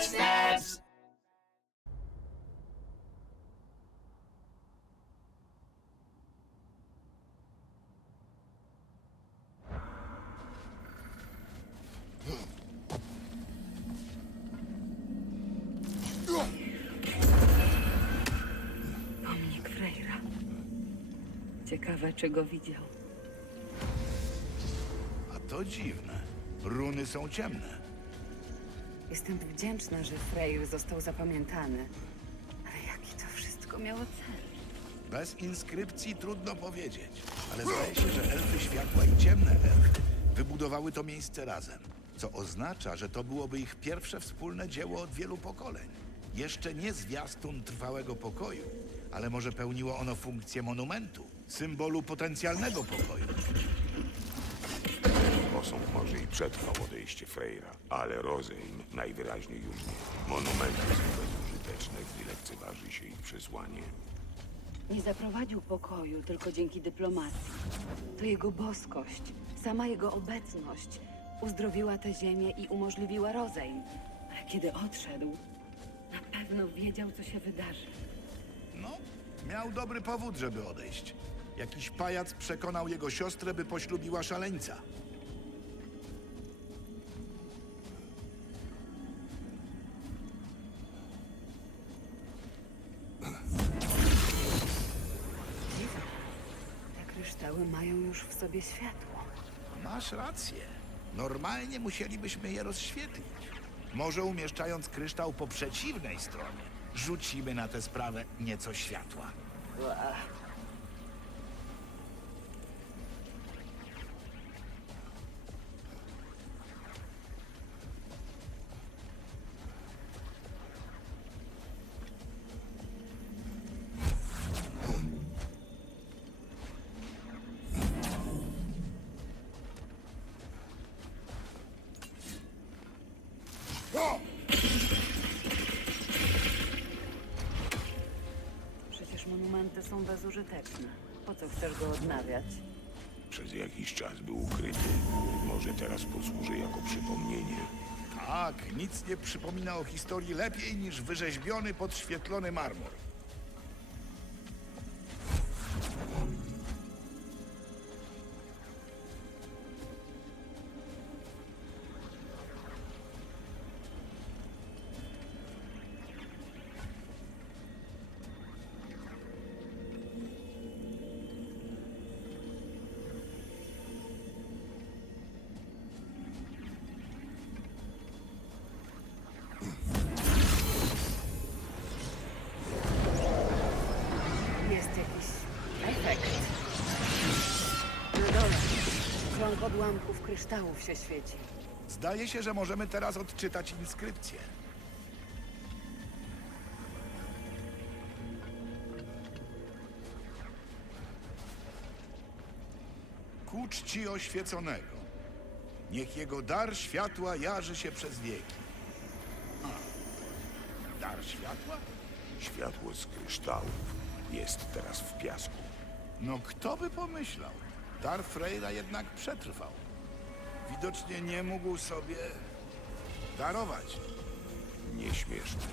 footsteps. Freyra. Ciekawe, czy go widział. A to dziwne. Runy są ciemne. Jestem wdzięczna, że Freyr został zapamiętany. Ale jaki to wszystko miało cel? Bez inskrypcji trudno powiedzieć, ale zdaje się, że elfy światła i ciemne elfy wybudowały to miejsce razem, co oznacza, że to byłoby ich pierwsze wspólne dzieło od wielu pokoleń. Jeszcze nie zwiastun trwałego pokoju, ale może pełniło ono funkcję monumentu, symbolu potencjalnego pokoju. Posąg może i przetrwał odejście Freyra, ale rozejm najwyraźniej już nie. Monumenty są bezużyteczne, gdy lekceważy się ich przesłanie. Nie zaprowadził pokoju tylko dzięki dyplomacji. To jego boskość, sama jego obecność uzdrowiła tę ziemię i umożliwiła rozejm. Ale kiedy odszedł, na pewno wiedział, co się wydarzy. No, miał dobry powód, żeby odejść. Jakiś pajac przekonał jego siostrę, by poślubiła szaleńca. Kryształy mają już w sobie światło. Masz rację. Normalnie musielibyśmy je rozświetlić. Może umieszczając kryształ po przeciwnej stronie, rzucimy na tę sprawę nieco światła. Monumenty są bezużyteczne. Po co chcesz go odnawiać? Przez jakiś czas był ukryty. Może teraz posłuży jako przypomnienie. Tak, nic nie przypomina o historii lepiej niż wyrzeźbiony, podświetlony marmur. Krąg odłamków kryształów się świeci. Zdaje się, że możemy teraz odczytać inskrypcję. Ku czci oświeconego. Niech jego dar światła jarzy się przez wieki. A, dar światła? Światło z kryształów jest teraz w piasku. No kto by pomyślał? Dar Freyra jednak przetrwał. Widocznie nie mógł sobie darować. Nieśmieszne.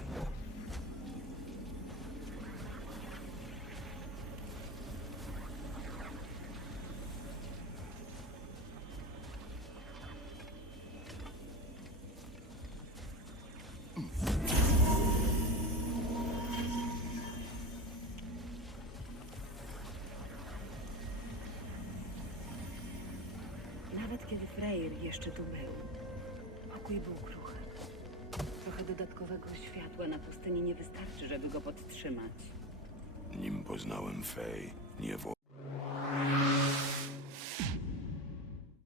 Nawet kiedy Freyr jeszcze tu był, pokój był kruchy. Trochę dodatkowego światła na pustyni nie wystarczy, żeby go podtrzymać. Nim poznałem Fej, nie